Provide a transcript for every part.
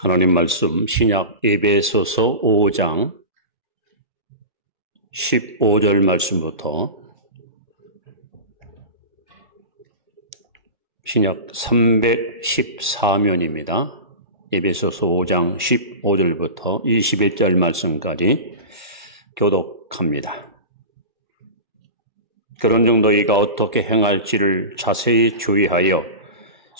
하나님 말씀 신약 에베소서 5장 15절 말씀부터 신약 314면입니다. 에베소서 5장 15절부터 21절 말씀까지 교독합니다. 그런 정도이가 어떻게 행할지를 자세히 주의하여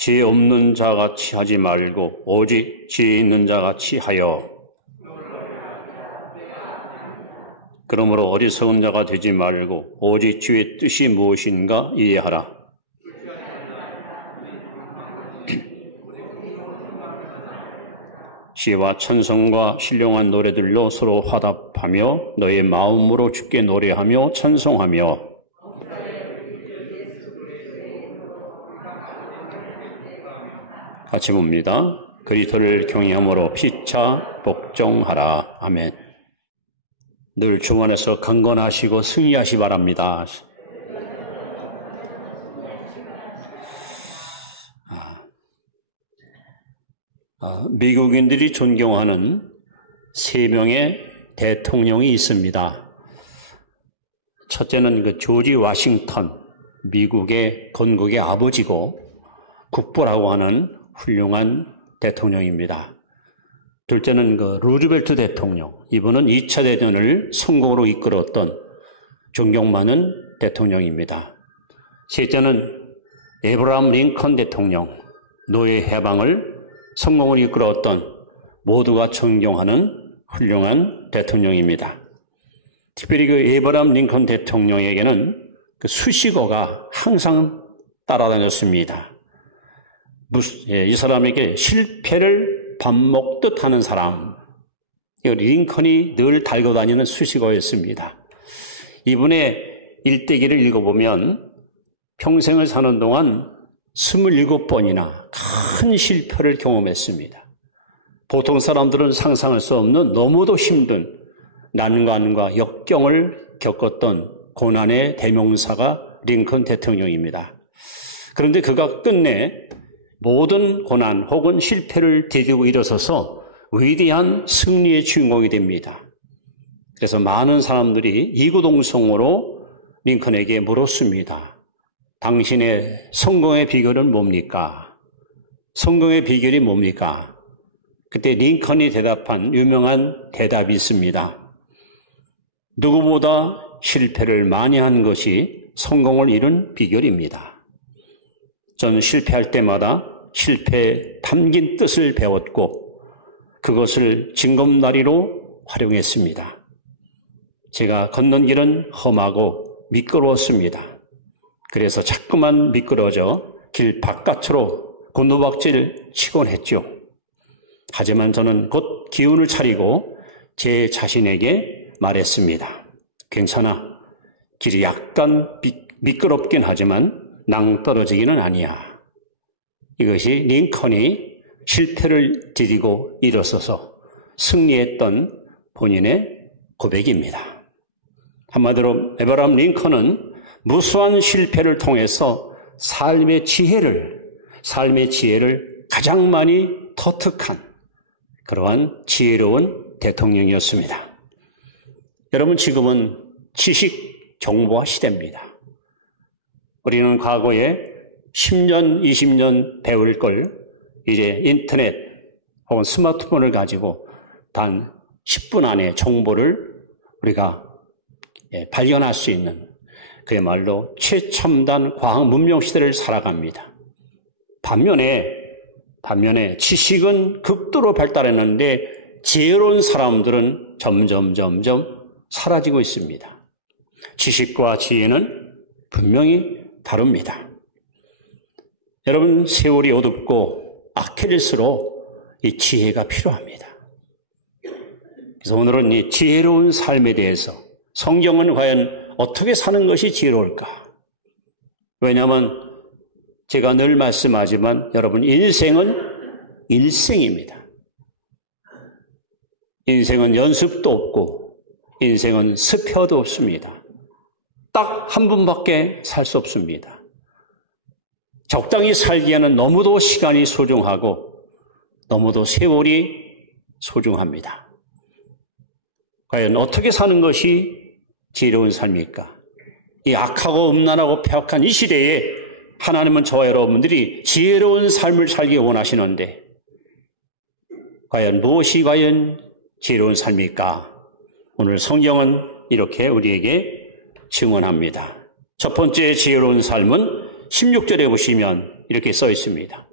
지혜 없는 자같이 하지 말고 오직 지혜 있는 자같이 하여 그러므로 어리석은 자가 되지 말고 오직 주의 뜻이 무엇인가 이해하라. 시와 찬송과 신령한 노래들로 서로 화답하며 너의 마음으로 주께 노래하며 찬송하며 같이 봅니다. 그리스도를 경외함으로 피차 복종하라. 아멘. 늘 주 안에서 강건하시고 승리하시 바랍니다. 미국인들이 존경하는 3명의 대통령이 있습니다. 첫째는 조지 워싱턴, 미국의 건국의 아버지고 국보라고 하는 훌륭한 대통령입니다. 둘째는 루즈벨트 대통령, 이분은 2차 대전을 성공으로 이끌었던 존경 많은 대통령입니다. 셋째는 에브라함 링컨 대통령, 노예 해방을 성공으로 이끌었던 모두가 존경하는 훌륭한 대통령입니다. 특별히 에브라함 링컨 대통령에게는 수식어가 항상 따라다녔습니다. 이 사람에게 실패를 밥 먹듯 하는 사람, 링컨이 늘 달고 다니는 수식어였습니다. 이분의 일대기를 읽어보면 평생을 사는 동안 27번이나 큰 실패를 경험했습니다. 보통 사람들은 상상할 수 없는 너무도 힘든 난관과 역경을 겪었던 고난의 대명사가 링컨 대통령입니다. 그런데 그가 끝내 모든 고난 혹은 실패를 디디고 일어서서 위대한 승리의 주인공이 됩니다. 그래서 많은 사람들이 이구동성으로 링컨에게 물었습니다. 당신의 성공의 비결은 뭡니까? 성공의 비결이 뭡니까? 그때 링컨이 대답한 유명한 대답이 있습니다. 누구보다 실패를 많이 한 것이 성공을 이룬 비결입니다. 저는 실패할 때마다 실패에 담긴 뜻을 배웠고 그것을 징검다리로 활용했습니다. 제가 걷는 길은 험하고 미끄러웠습니다. 그래서 자꾸만 미끄러져 길 바깥으로 곤두박질 치곤 했죠. 하지만 저는 곧 기운을 차리고 제 자신에게 말했습니다. 괜찮아. 길이 약간 미끄럽긴 하지만 낭떠러지기는 아니야. 이것이 링컨이 실패를 디디고 일어서서 승리했던 본인의 고백입니다. 한마디로 에브라함 링컨은 무수한 실패를 통해서 삶의 지혜를 가장 많이 터득한 그러한 지혜로운 대통령이었습니다. 여러분, 지금은 지식 정보화 시대입니다. 우리는 과거에 10년, 20년 배울 걸 이제 인터넷 혹은 스마트폰을 가지고 단 10분 안에 정보를 우리가 발견할 수 있는 그야말로 최첨단 과학 문명 시대를 살아갑니다. 반면에 지식은 극도로 발달했는데 지혜로운 사람들은 점점 사라지고 있습니다. 지식과 지혜는 분명히 다릅니다. 여러분, 세월이 어둡고 악해질수록 이 지혜가 필요합니다. 그래서 오늘은 이 지혜로운 삶에 대해서 성경은 과연 어떻게 사는 것이 지혜로울까? 왜냐하면 제가 늘 말씀하지만 여러분, 인생은 일생입니다. 인생은 연습도 없고 인생은 스페어도 없습니다. 딱 한 번밖에 살 수 없습니다. 적당히 살기에는 너무도 시간이 소중하고 너무도 세월이 소중합니다. 과연 어떻게 사는 것이 지혜로운 삶입니까? 이 악하고 음란하고 폐악한 이 시대에 하나님은 저와 여러분들이 지혜로운 삶을 살기 원하시는데 과연 무엇이 과연 지혜로운 삶입니까? 오늘 성경은 이렇게 우리에게 증언합니다. 첫 번째 지혜로운 삶은 16절에 보시면 이렇게 써 있습니다.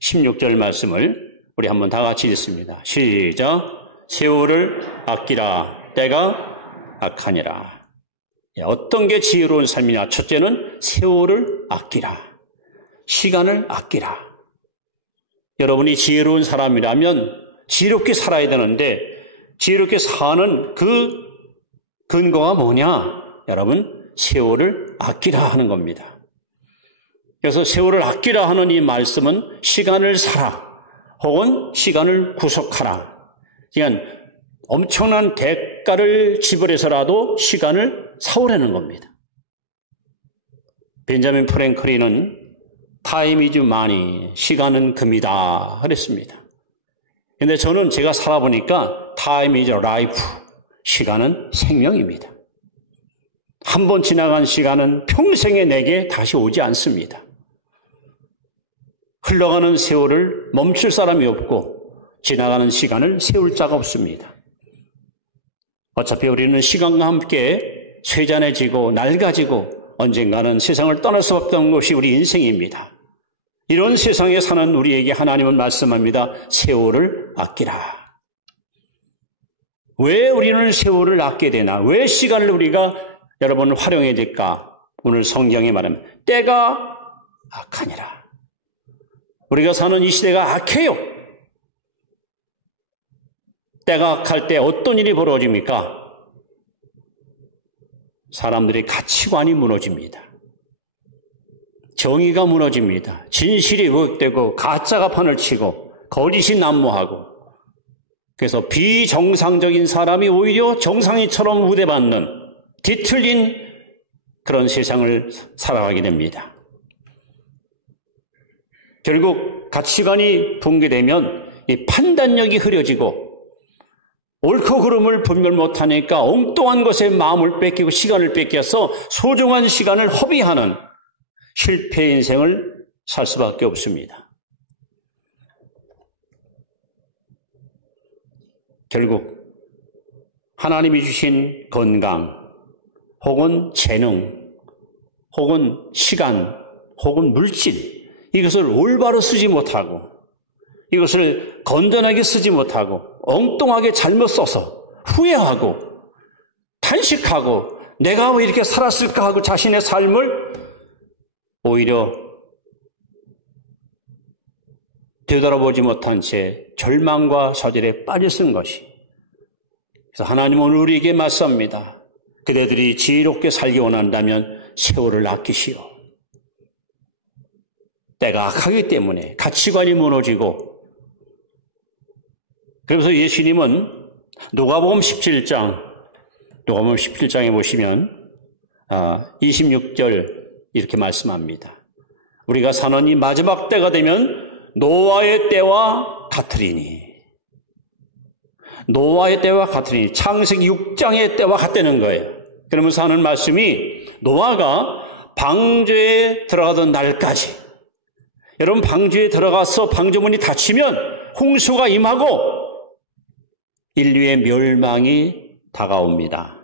16절 말씀을 우리 한번 다 같이 읽습니다. 시작. 세월을 아끼라. 때가 악하니라. 어떤 게 지혜로운 삶이냐? 첫째는 세월을 아끼라. 시간을 아끼라. 여러분이 지혜로운 사람이라면 지혜롭게 살아야 되는데 지혜롭게 사는 그 근거가 뭐냐? 여러분, 세월을 아끼라 하는 겁니다. 그래서 세월을 아끼라 하는 이 말씀은 시간을 사라 혹은 시간을 구속하라. 그러니까 엄청난 대가를 지불해서라도 시간을 사오라는 겁니다. 벤자민 프랭클린은 타임 이즈 마니, 시간은 금이다 그랬습니다. 근데 저는 제가 살아보니까 타임 이즈 라이프, 시간은 생명입니다. 한 번 지나간 시간은 평생에 내게 다시 오지 않습니다. 흘러가는 세월을 멈출 사람이 없고 지나가는 시간을 세울 자가 없습니다. 어차피 우리는 시간과 함께 쇠잔해지고 낡아지고 언젠가는 세상을 떠날 수밖에 없는 것이 우리 인생입니다. 이런 세상에 사는 우리에게 하나님은 말씀합니다. 세월을 아끼라. 왜 우리는 세월을 아껴야 되나? 왜 시간을 우리가 여러분 활용해야 될까? 오늘 성경에 말하면 때가 악하니라. 우리가 사는 이 시대가 악해요. 때가 악할 때 어떤 일이 벌어집니까? 사람들의 가치관이 무너집니다. 정의가 무너집니다. 진실이 왜곡되고 가짜가 판을 치고 거짓이 난무하고 그래서 비정상적인 사람이 오히려 정상인처럼 우대받는 뒤틀린 그런 세상을 살아가게 됩니다. 결국 가치관이 붕괴되면 이 판단력이 흐려지고 옳고 그름을 분별 못하니까 엉뚱한 것에 마음을 뺏기고 시간을 뺏겨서 소중한 시간을 허비하는 실패 인생을 살 수밖에 없습니다. 결국 하나님이 주신 건강 혹은 재능 혹은 시간 혹은 물질 이것을 올바로 쓰지 못하고 이것을 건전하게 쓰지 못하고 엉뚱하게 잘못 써서 후회하고 탄식하고 내가 왜 이렇게 살았을까 하고 자신의 삶을 오히려 되돌아보지 못한 채 절망과 좌절에 빠져 쓴 것이. 그래서 하나님은 오늘 우리에게 맞섭니다. 그대들이 지혜롭게 살기 원한다면 세월을 아끼시오. 때가 악하기 때문에 가치관이 무너지고 그래서 예수님은 누가복음 17장에 보시면 26절 이렇게 말씀합니다. 우리가 사는 이 마지막 때가 되면 노아의 때와 같으리니 노아의 때와 같으리니 창세기 6장의 때와 같다는 거예요. 그러면서 하는 말씀이 노아가 방주에 들어가던 날까지 여러분 방주에 들어가서 방주문이 닫히면 홍수가 임하고 인류의 멸망이 다가옵니다.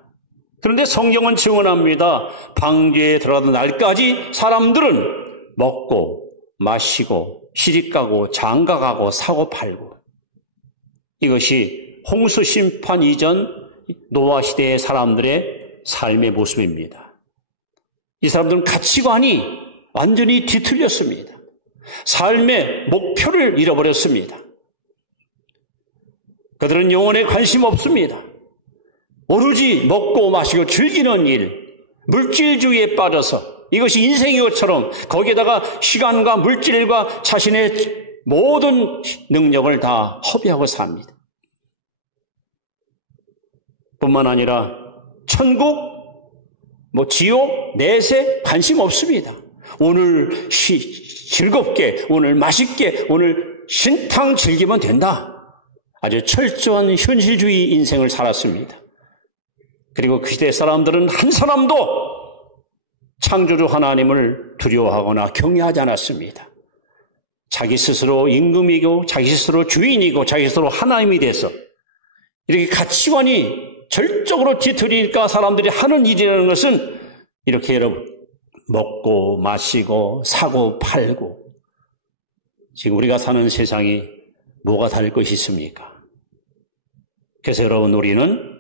그런데 성경은 증언합니다. 방주에 들어가던 날까지 사람들은 먹고 마시고 시집가고 장가가고 사고 팔고 이것이 홍수 심판 이전 노아 시대의 사람들의 삶의 모습입니다. 이 사람들은 가치관이 완전히 뒤틀렸습니다. 삶의 목표를 잃어버렸습니다. 그들은 영혼에 관심 없습니다. 오로지 먹고 마시고 즐기는 일, 물질주의에 빠져서 이것이 인생인 것처럼 거기에다가 시간과 물질과 자신의 모든 능력을 다 허비하고 삽니다. 뿐만 아니라 천국, 지옥, 내세 관심 없습니다. 오늘 즐겁게, 오늘 맛있게, 오늘 신탕 즐기면 된다. 아주 철저한 현실주의 인생을 살았습니다. 그리고 그 시대 사람들은 한 사람도 창조주 하나님을 두려워하거나 경외하지 않았습니다. 자기 스스로 임금이고 자기 스스로 주인이고 자기 스스로 하나님이 돼서 이렇게 가치관이 절적으로 뒤틀리니까 사람들이 하는 일이라는 것은 이렇게 여러분 먹고 마시고 사고 팔고 지금 우리가 사는 세상이 뭐가 다를 것이 있습니까? 그래서 여러분 우리는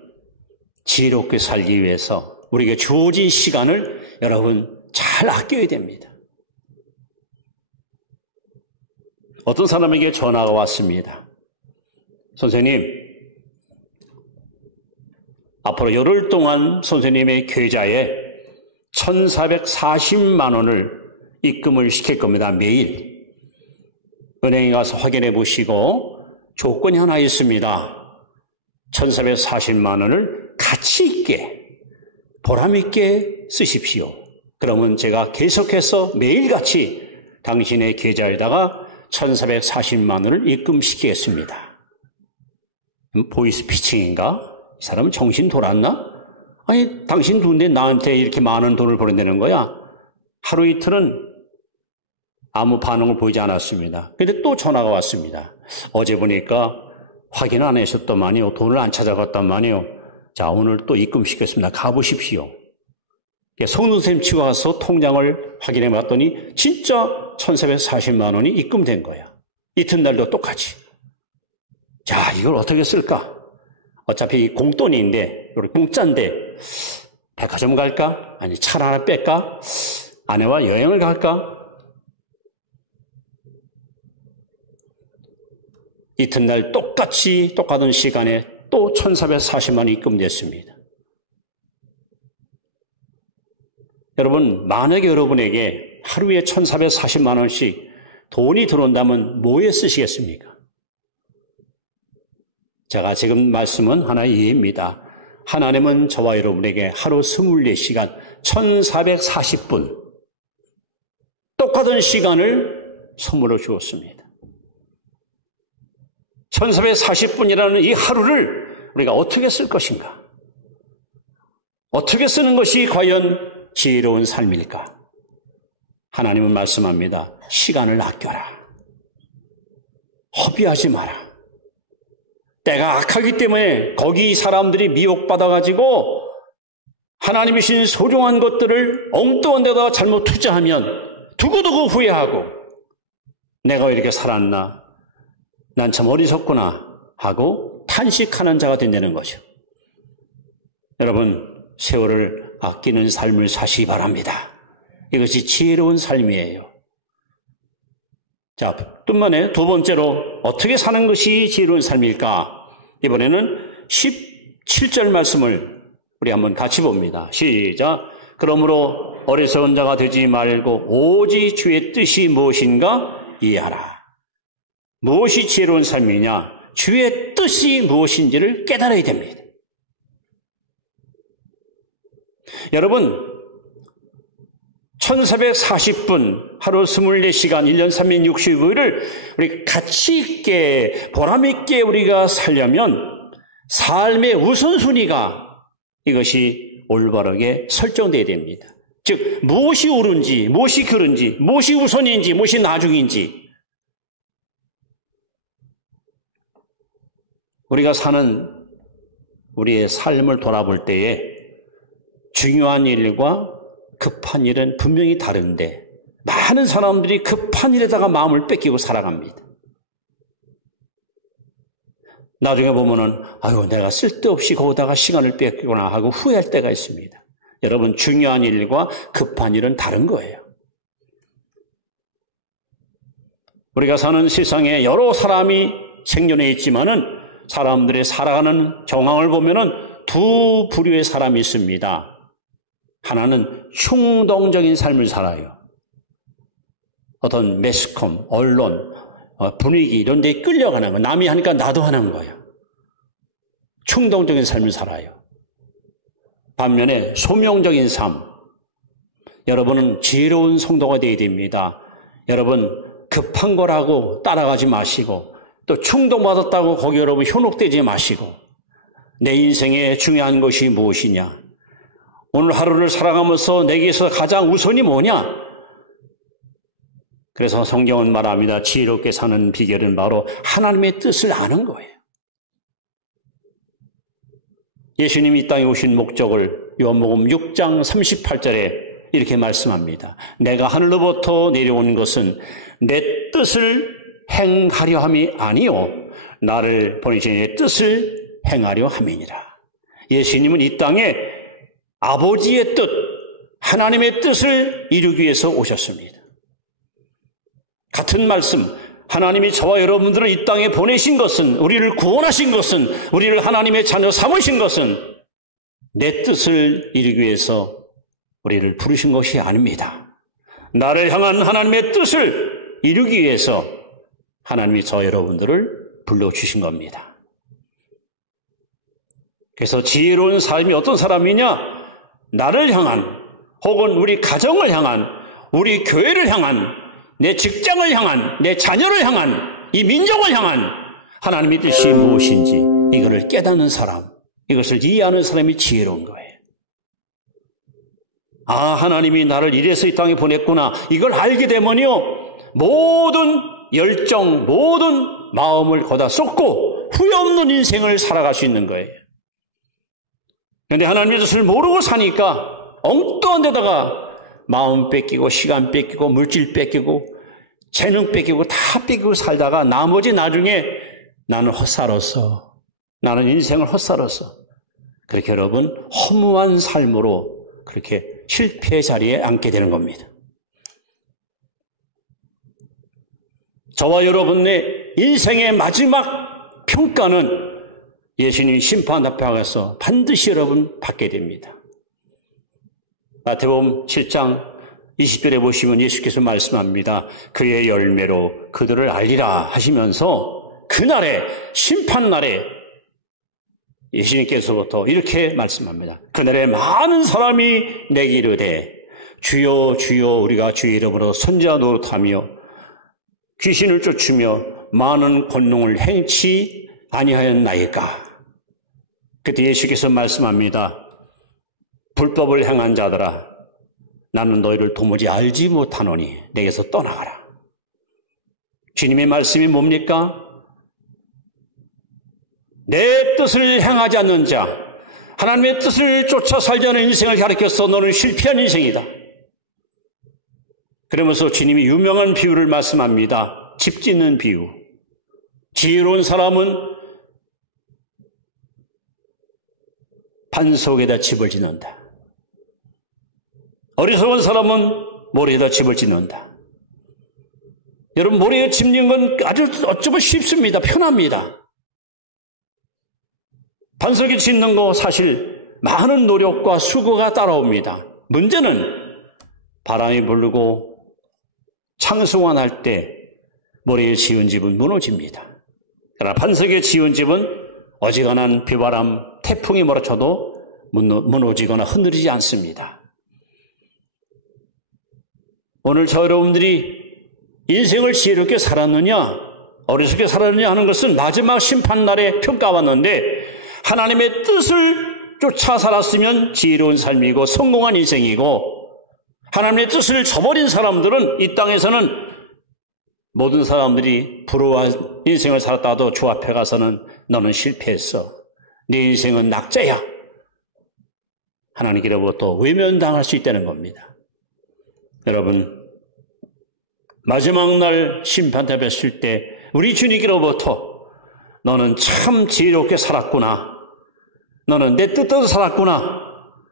지혜롭게 살기 위해서 우리에게 주어진 시간을 여러분 잘 아껴야 됩니다. 어떤 사람에게 전화가 왔습니다. 선생님, 앞으로 열흘 동안 선생님의 계좌에 1,440만 원을 입금을 시킬 겁니다. 매일. 은행에 가서 확인해 보시고 조건이 하나 있습니다. 1,440만 원을 가치 있게 보람 있게 쓰십시오. 그러면 제가 계속해서 매일같이 당신의 계좌에다가 1,440만 원을 입금시키겠습니다. 보이스피칭인가? 이 사람은 정신 돌았나? 아니, 당신 누군데 나한테 이렇게 많은 돈을 보낸다는 거야? 하루 이틀은 아무 반응을 보이지 않았습니다. 그런데 또 전화가 왔습니다. 어제 보니까 확인 안 하셨더만요. 돈을 안 찾아갔더만요. 자, 오늘 또 입금시켰습니다. 가보십시오. 성능 선생님 치고 가서 통장을 확인해 봤더니 진짜 1,440만 원이 입금된 거야. 이튿날도 똑같이. 자, 이걸 어떻게 쓸까? 어차피 공돈인데, 우리 공짜인데, 백화점 갈까? 아니, 차를 하나 뺄까? 아내와 여행을 갈까? 이튿날 똑같은 시간에 또 1,440만 원이 입금됐습니다. 여러분, 만약에 여러분에게 하루에 1,440만 원씩 돈이 들어온다면 뭐에 쓰시겠습니까? 제가 지금 말씀은 하나의 예입니다. 하나님은 저와 여러분에게 하루 24시간 1,440분 똑같은 시간을 선물로 주었습니다. 1,440분이라는 이 하루를 우리가 어떻게 쓸 것인가? 어떻게 쓰는 것이 과연 지혜로운 삶일까? 하나님은 말씀합니다. 시간을 아껴라. 허비하지 마라. 때가 악하기 때문에 거기 사람들이 미혹받아가지고 하나님이 주신 소중한 것들을 엉뚱한 데다가 잘못 투자하면 두고두고 후회하고 내가 왜 이렇게 살았나? 난 참 어리석구나 하고 탄식하는 자가 된다는 거죠. 여러분, 세월을 아끼는 삶을 사시기 바랍니다. 이것이 지혜로운 삶이에요. 자, 뿐만에 두 번째로 어떻게 사는 것이 지혜로운 삶일까? 이번에는 17절 말씀을 우리 한번 같이 봅니다. 시작. 그러므로 어리석은 자가 되지 말고 오직 주의 뜻이 무엇인가 이해하라. 무엇이 지혜로운 삶이냐? 주의 뜻이 무엇인지를 깨달아야 됩니다. 여러분, 1,440분, 하루 24시간, 1년 365일을 우리 가치 있게, 보람 있게 우리가 살려면 삶의 우선순위가 이것이 올바르게 설정되어야 됩니다. 즉, 무엇이 옳은지, 무엇이 그른지, 무엇이 우선인지, 무엇이 나중인지, 우리가 사는 우리의 삶을 돌아볼 때에 중요한 일과 급한 일은 분명히 다른데 많은 사람들이 급한 일에다가 마음을 뺏기고 살아갑니다. 나중에 보면은 아유, 내가 쓸데없이 거기다가 시간을 뺏기구나 하고 후회할 때가 있습니다. 여러분, 중요한 일과 급한 일은 다른 거예요. 우리가 사는 세상에 여러 사람이 생존해 있지만은 사람들이 살아가는 정황을 보면은 두 부류의 사람이 있습니다. 하나는 충동적인 삶을 살아요. 어떤 매스컴, 언론, 분위기 이런 데에 끌려가는 거. 남이 하니까 나도 하는 거예요. 충동적인 삶을 살아요. 반면에 소명적인 삶. 여러분은 지혜로운 성도가 되어야 됩니다. 여러분, 급한 거라고 따라가지 마시고 또 충동받았다고 거기 여러분 현혹되지 마시고 내 인생에 중요한 것이 무엇이냐? 오늘 하루를 살아가면서 내게서 가장 우선이 뭐냐? 그래서 성경은 말합니다. 지혜롭게 사는 비결은 바로 하나님의 뜻을 아는 거예요. 예수님이 이 땅에 오신 목적을 요한복음 6장 38절에 이렇게 말씀합니다. 내가 하늘로부터 내려온 것은 내 뜻을 행하려 함이 아니요 나를 보내신 내 뜻을 행하려 함이니라. 예수님은 이 땅에 아버지의 뜻, 하나님의 뜻을 이루기 위해서 오셨습니다. 같은 말씀, 하나님이 저와 여러분들을 이 땅에 보내신 것은, 우리를 구원하신 것은, 우리를 하나님의 자녀 삼으신 것은 내 뜻을 이루기 위해서 우리를 부르신 것이 아닙니다. 나를 향한 하나님의 뜻을 이루기 위해서 하나님이 저 여러분들을 불러주신 겁니다. 그래서 지혜로운 삶이 어떤 사람이냐? 나를 향한, 혹은 우리 가정을 향한, 우리 교회를 향한, 내 직장을 향한, 내 자녀를 향한, 이 민족을 향한 하나님의 뜻이 무엇인지 이거를 깨닫는 사람, 이것을 이해하는 사람이 지혜로운 거예요. 아, 하나님이 나를 이래서 이 땅에 보냈구나. 이걸 알게 되면요, 모든 열정, 모든 마음을 거다 쏟고 후회 없는 인생을 살아갈 수 있는 거예요. 그런데 하나님의 뜻을 모르고 사니까 엉뚱한 데다가 마음 뺏기고 시간 뺏기고 물질 뺏기고 재능 뺏기고 다 뺏기고 살다가 나중에 나는 헛살았어. 나는 인생을 헛살았어. 그렇게 여러분 허무한 삶으로 그렇게 실패의 자리에 앉게 되는 겁니다. 저와 여러분의 인생의 마지막 평가는 예수님 심판 앞에 가서 반드시 여러분 받게 됩니다. 마태복음 7장 20절에 보시면 예수께서 말씀합니다. 그의 열매로 그들을 알리라 하시면서 그날에 심판날에 예수님께서부터 이렇게 말씀합니다. 그날에 많은 사람이 내게 이르되 주여 주여 우리가 주의 이름으로 선지자 노릇하며 귀신을 쫓으며 많은 권능을 행치 아니하였나이까. 그때 예수께서 말씀합니다. 불법을 행한 자들아 나는 너희를 도무지 알지 못하노니 내게서 떠나가라. 주님의 말씀이 뭡니까? 내 뜻을 행하지 않는 자, 하나님의 뜻을 쫓아 살지 않는 인생을 가리켜서 너는 실패한 인생이다. 그러면서 주님이 유명한 비유를 말씀합니다. 집 짓는 비유. 지혜로운 사람은 반 속에다 집을 짓는다. 어리석은 사람은 모래에다 집을 짓는다. 여러분, 모래에 짓는 건 아주 어쩌면 쉽습니다. 편합니다. 반석에 짓는 거 사실 많은 노력과 수고가 따라옵니다. 문제는 바람이 불고 창수가 날 때 모래에 지은 집은 무너집니다. 그러나 반석에 지은 집은 어지간한 비바람, 태풍이 몰아쳐도 무너지거나 흔들리지 않습니다. 오늘 저 여러분들이 인생을 지혜롭게 살았느냐, 어리석게 살았느냐 하는 것은 마지막 심판날에 평가받는데 하나님의 뜻을 쫓아 살았으면 지혜로운 삶이고 성공한 인생이고 하나님의 뜻을 저버린 사람들은 이 땅에서는 모든 사람들이 부러워한 인생을 살았다도 주 앞에 가서는 너는 실패했어. 네 인생은 낙자야. 하나님께로부터 외면당할 수 있다는 겁니다. 여러분, 마지막 날 심판대 앞에 설 때 우리 주님께로부터 너는 참 지혜롭게 살았구나. 너는 내 뜻대로 살았구나.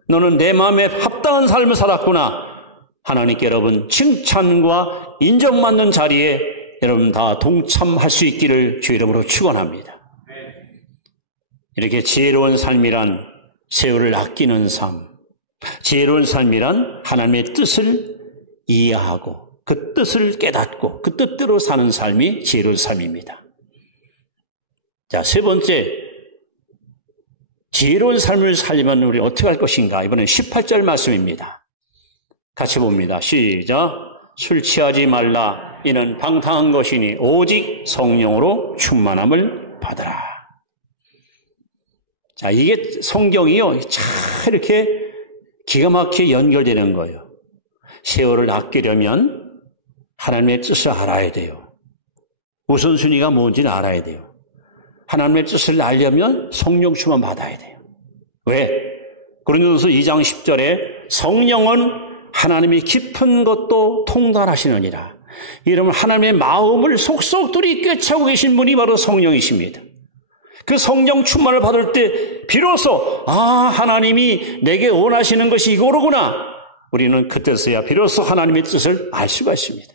너는 내 마음에 합당한 삶을 살았구나. 하나님께 여러분 칭찬과 인정받는 자리에 여러분 다 동참할 수 있기를 주 이름으로 축원합니다. 이렇게 지혜로운 삶이란 세월을 아끼는 삶, 지혜로운 삶이란 하나님의 뜻을 이해하고 그 뜻을 깨닫고 그 뜻대로 사는 삶이 지혜로운 삶입니다. 자, 세 번째, 지혜로운 삶을 살려면 우리 어떻게 할 것인가? 이번엔 18절 말씀입니다. 같이 봅니다. 시작. 술 취하지 말라. 이는 방탕한 것이니 오직 성령으로 충만함을 받으라. 자, 이게 성경이요, 잘 이렇게 기가 막히게 연결되는 거예요. 세월을 아끼려면 하나님의 뜻을 알아야 돼요. 우선순위가 뭔지는 알아야 돼요. 하나님의 뜻을 알려면 성령 충만 받아야 돼요. 왜? 고린도전서 2장 10절에 성령은 하나님이 깊은 것도 통달하시느니라. 이러면 하나님의 마음을 속속들이 꿰차고 계신 분이 바로 성령이십니다. 그 성령 충만을 받을 때 비로소 하나님이 내게 원하시는 것이 이거로구나. 우리는 그때서야 비로소 하나님의 뜻을 알 수가 있습니다.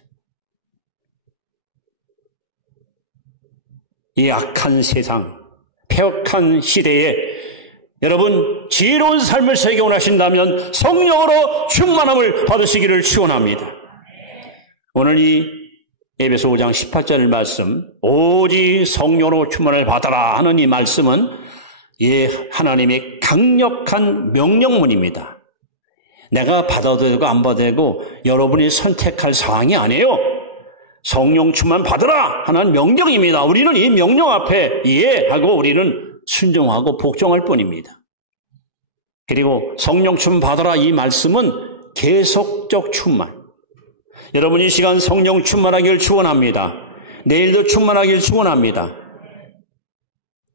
이 악한 세상, 폐역한 시대에 여러분 지혜로운 삶을 살기 원하신다면 성령으로 충만함을 받으시기를 축원합니다. 오늘 이 에베소 5장 18절 말씀, 오직 성령으로 충만을 받아라 하는 이 말씀은 하나님의 강력한 명령문입니다. 내가 받아도 되고 안 받아도 되고 여러분이 선택할 사항이 아니에요. 성령 충만 받으라 하는 명령입니다. 우리는 이 명령 앞에 이해하고 우리는 순종하고 복종할 뿐입니다. 그리고 성령 충만 받으라 이 말씀은 계속적 충만. 여러분 이 시간 성령 충만하기를 축원합니다. 내일도 충만하기를 축원합니다.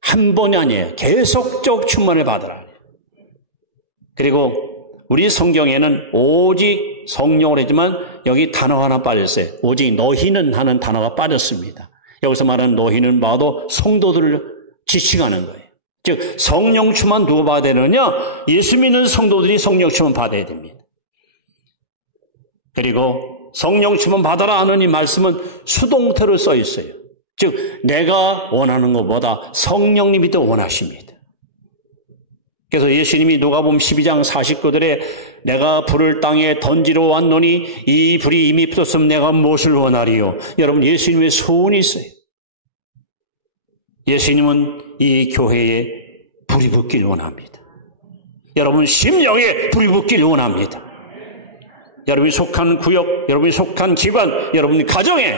한 번이 아니에요. 계속적 충만을 받으라. 그리고 우리 성경에는 오직 성령으로 했지만 여기 단어 하나 빠졌어요. 오직 너희는 하는 단어가 빠졌습니다. 여기서 말하는 너희는 봐도 성도들을 지칭하는 거예요. 즉 성령 충만 누가 받아야 되느냐? 예수 믿는 성도들이 성령 충만 받아야 됩니다. 그리고 성령 충만 받아라 하는 이 말씀은 수동태로 써 있어요. 즉 내가 원하는 것보다 성령님이 더 원하십니다. 그래서 예수님이 누가복음 12장 49절에 내가 불을 땅에 던지러 왔노니 이 불이 이미 붙었으면 내가 무엇을 원하리요? 여러분 예수님의 소원이 있어요. 예수님은 이 교회에 불이 붙길 원합니다. 여러분 심령에 불이 붙길 원합니다. 여러분이 속한 구역, 여러분이 속한 기관, 여러분 가정에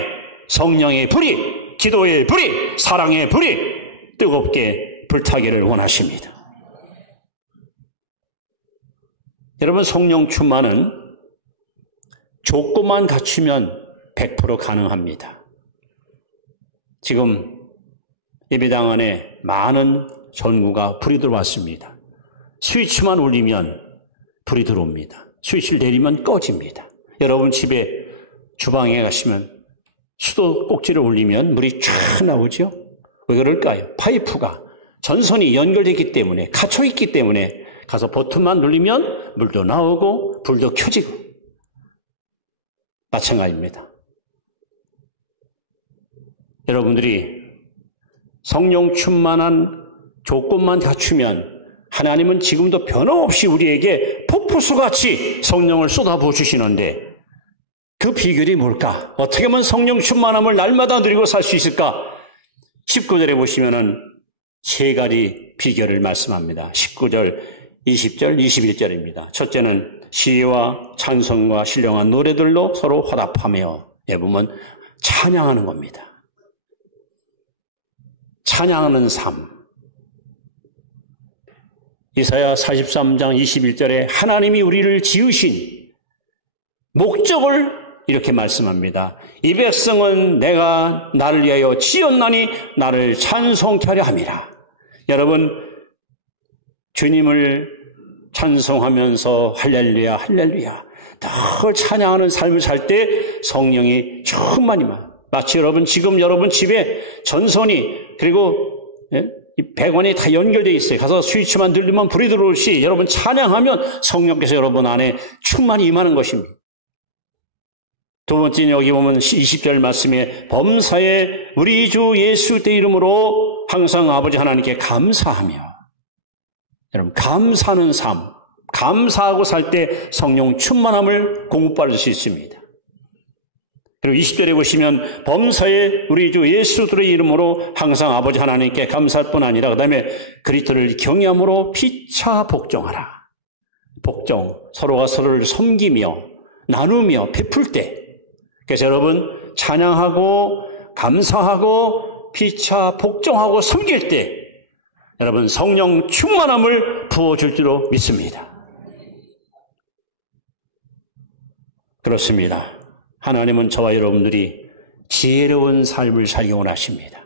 성령의 불이, 기도의 불이, 사랑의 불이 뜨겁게 불타기를 원하십니다. 여러분 성령 충만은 조건만 갖추면 100% 가능합니다. 지금 예배당 안에 많은 전구가 불이 들어왔습니다. 스위치만 울리면 불이 들어옵니다. 스위치를 내리면 꺼집니다. 여러분 집에 주방에 가시면 수도 꼭지를 올리면 물이 쫙 나오죠? 왜 그럴까요? 파이프가 전선이 연결되기 때문에 갇혀있기 때문에 가서 버튼만 누르면 물도 나오고 불도 켜지고 마찬가지입니다. 여러분들이 성령 충만한 조건만 갖추면 하나님은 지금도 변함없이 우리에게 폭포수같이 성령을 쏟아부어 주시는데 그 비결이 뭘까? 어떻게 하면 성령 충만함을 날마다 누리고 살 수 있을까? 19절에 보시면은 세 가지 비결을 말씀합니다. 19절, 20절, 21절입니다. 첫째는 시와 찬송과 신령한 노래들로 서로 화답하며 보면 찬양하는 겁니다. 찬양하는 삶. 이사야 43장 21절에 하나님이 우리를 지으신 목적을 이렇게 말씀합니다. 이 백성은 내가 나를 위하여 지었나니 나를 찬송케 하려 함이라. 여러분 주님을 찬송하면서 할렐루야 할렐루야 늘 찬양하는 삶을 살 때 성령이 충만히 마치 여러분 지금 여러분 집에 전선이 그리고 이 배관이 다 연결되어 있어요. 가서 스위치만 누르면 불이 들어올 시 여러분 찬양하면 성령께서 여러분 안에 충만히 임하는 것입니다. 두 번째는 여기 보면 20절 말씀에 범사에 우리 주 예수 의 이름으로 항상 아버지 하나님께 감사하며 여러분 감사하는 삶 감사하고 살 때 성령 충만함을 공급받을 수 있습니다. 그리고 20절에 보시면 범사에 우리 주 예수의 이름으로 항상 아버지 하나님께 감사할 뿐 아니라 그 다음에 그리스도를 경외함으로 피차 복종하라. 복종, 서로가 서로를 섬기며 나누며 베풀 때 그래서 여러분 찬양하고 감사하고 피차 복종하고 섬길 때 여러분 성령 충만함을 부어줄 줄로 믿습니다. 그렇습니다. 하나님은 저와 여러분들이 지혜로운 삶을 살기 원하십니다.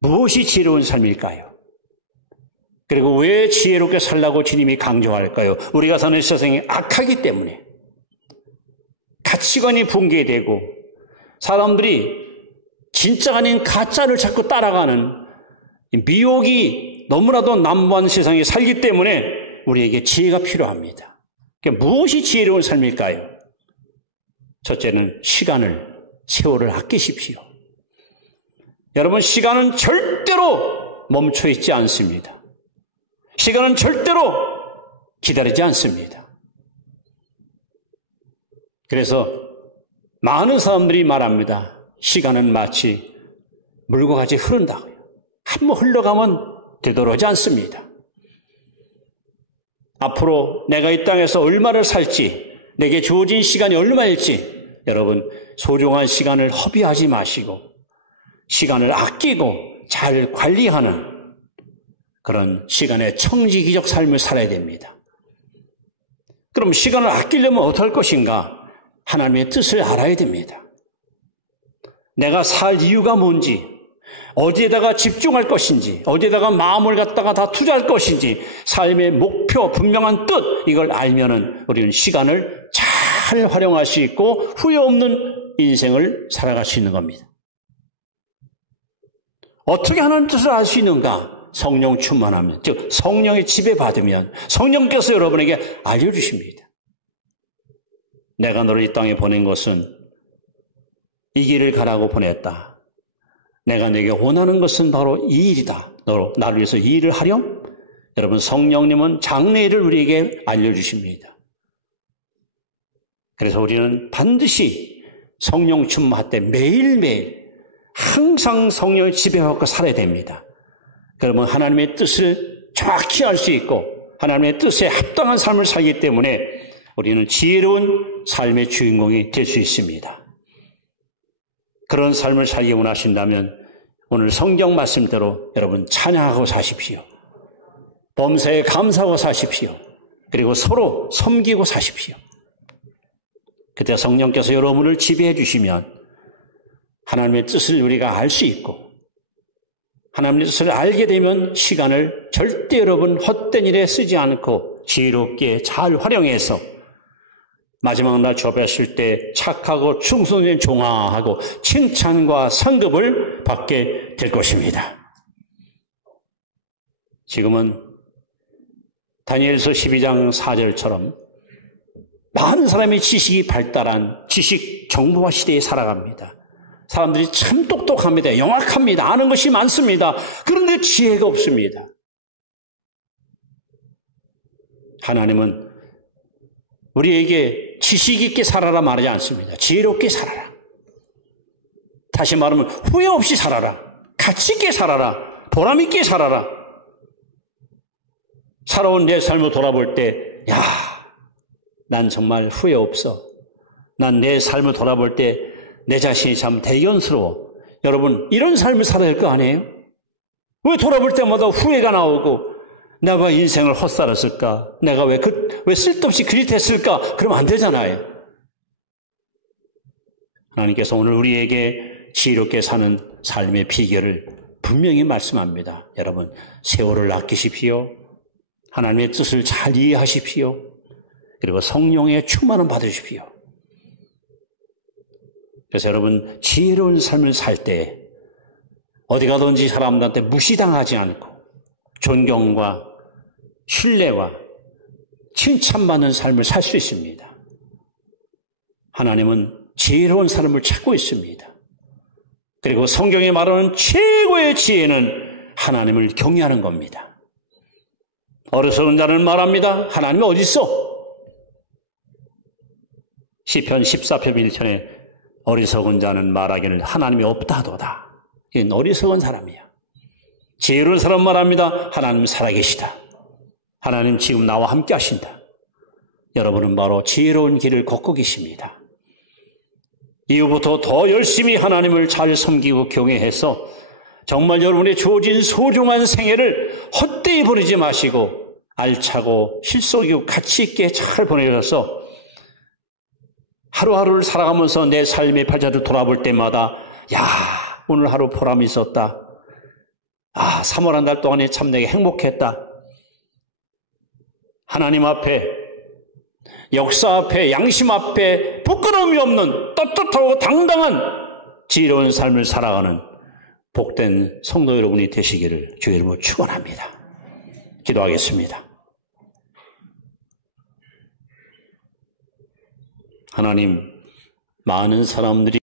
무엇이 지혜로운 삶일까요? 그리고 왜 지혜롭게 살라고 주님이 강조할까요? 우리가 사는 세상이 악하기 때문에 가치관이 붕괴되고 사람들이 진짜가 아닌 가짜를 자꾸 따라가는 미혹이 너무나도 난무한 세상에 살기 때문에 우리에게 지혜가 필요합니다. 그러니까 무엇이 지혜로운 삶일까요? 첫째는 시간을, 세월을 아끼십시오. 여러분, 시간은 절대로 멈춰 있지 않습니다. 시간은 절대로 기다리지 않습니다. 그래서 많은 사람들이 말합니다. 시간은 마치 물과 같이 흐른다고요. 한번 흘러가면 되돌아오지 않습니다. 앞으로 내가 이 땅에서 얼마를 살지, 내게 주어진 시간이 얼마일지 여러분 소중한 시간을 허비하지 마시고 시간을 아끼고 잘 관리하는 그런 시간의 청지기적 삶을 살아야 됩니다. 그럼 시간을 아끼려면 어떨 것인가? 하나님의 뜻을 알아야 됩니다. 내가 살 이유가 뭔지, 어디에다가 집중할 것인지, 어디에다가 마음을 갖다가 다 투자할 것인지, 삶의 목표, 분명한 뜻, 이걸 알면은 우리는 시간을 잘 활용할 수 있고 후회 없는 인생을 살아갈 수 있는 겁니다. 어떻게 하나님 뜻을 알 수 있는가? 성령 충만하면, 즉 성령의 지배받으면 성령께서 여러분에게 알려주십니다. 내가 너를 이 땅에 보낸 것은 이 길을 가라고 보냈다. 내가 네게 원하는 것은 바로 이 일이다. 너로 나를 위해서 이 일을 하렴? 여러분 성령님은 장래일을 우리에게 알려주십니다. 그래서 우리는 반드시 성령 충만할 때 매일매일 항상 성령의 지배받고 살아야 됩니다. 그러면 하나님의 뜻을 정확히 알 수 있고 하나님의 뜻에 합당한 삶을 살기 때문에 우리는 지혜로운 삶의 주인공이 될 수 있습니다. 그런 삶을 살기 원하신다면 오늘 성경 말씀대로 여러분 찬양하고 사십시오. 범사에 감사하고 사십시오. 그리고 서로 섬기고 사십시오. 그때 성령께서 여러분을 지배해 주시면 하나님의 뜻을 우리가 알 수 있고 하나님의 뜻을 알게 되면 시간을 절대 여러분 헛된 일에 쓰지 않고 지혜롭게 잘 활용해서 마지막 날 주 앞에 섰을 때 착하고 충성된 종아하고 칭찬과 상급을 받게 될 것입니다. 지금은 다니엘서 12장 4절처럼 많은 사람이 지식이 발달한 지식 정보화 시대에 살아갑니다. 사람들이 참 똑똑합니다. 영악합니다. 아는 것이 많습니다. 그런데 지혜가 없습니다. 하나님은 우리에게 지식 있게 살아라 말하지 않습니다. 지혜롭게 살아라. 다시 말하면 후회 없이 살아라. 가치 있게 살아라. 보람 있게 살아라. 살아온 내 삶을 돌아볼 때 야, 난 정말 후회 없어. 난 내 삶을 돌아볼 때 내 자신이 참 대견스러워. 여러분 이런 삶을 살아야 할 거 아니에요? 왜 돌아볼 때마다 후회가 나오고 내가 인생을 헛살았을까? 내가 왜 쓸데없이 그리 됐을까? 그러면 안 되잖아요. 하나님께서 오늘 우리에게 지혜롭게 사는 삶의 비결을 분명히 말씀합니다. 여러분 세월을 아끼십시오. 하나님의 뜻을 잘 이해하십시오. 그리고 성령의 충만함 받으십시오. 그래서 여러분 지혜로운 삶을 살 때 어디 가든지 사람들한테 무시당하지 않고 존경과 신뢰와 칭찬받는 삶을 살 수 있습니다. 하나님은 지혜로운 사람을 찾고 있습니다. 그리고 성경에 말하는 최고의 지혜는 하나님을 경외하는 겁니다. 어리석은 자는 말합니다. 하나님이 어디 있어? 시편 14편 1편에 어리석은 자는 말하기를 하나님이 없다 하도다. 이건 어리석은 사람이야. 지혜로운 사람 말합니다. 하나님 살아계시다. 하나님 지금 나와 함께 하신다. 여러분은 바로 지혜로운 길을 걷고 계십니다. 이후부터 더 열심히 하나님을 잘 섬기고 경외해서 정말 여러분의 주어진 소중한 생애를 헛되이 보내지 마시고 알차고 실속이고 가치 있게 잘 보내셔서 하루하루를 살아가면서 내 삶의 발자를 돌아볼 때마다 야, 오늘 하루 보람이 있었다. 3월 한 달 동안에 참 내게 행복했다. 하나님 앞에, 역사 앞에, 양심 앞에 부끄러움이 없는 떳떳하고 당당한 지혜로운 삶을 살아가는 복된 성도 여러분이 되시기를 주의 이름으로 축원합니다. 기도하겠습니다. 하나님, 많은 사람들이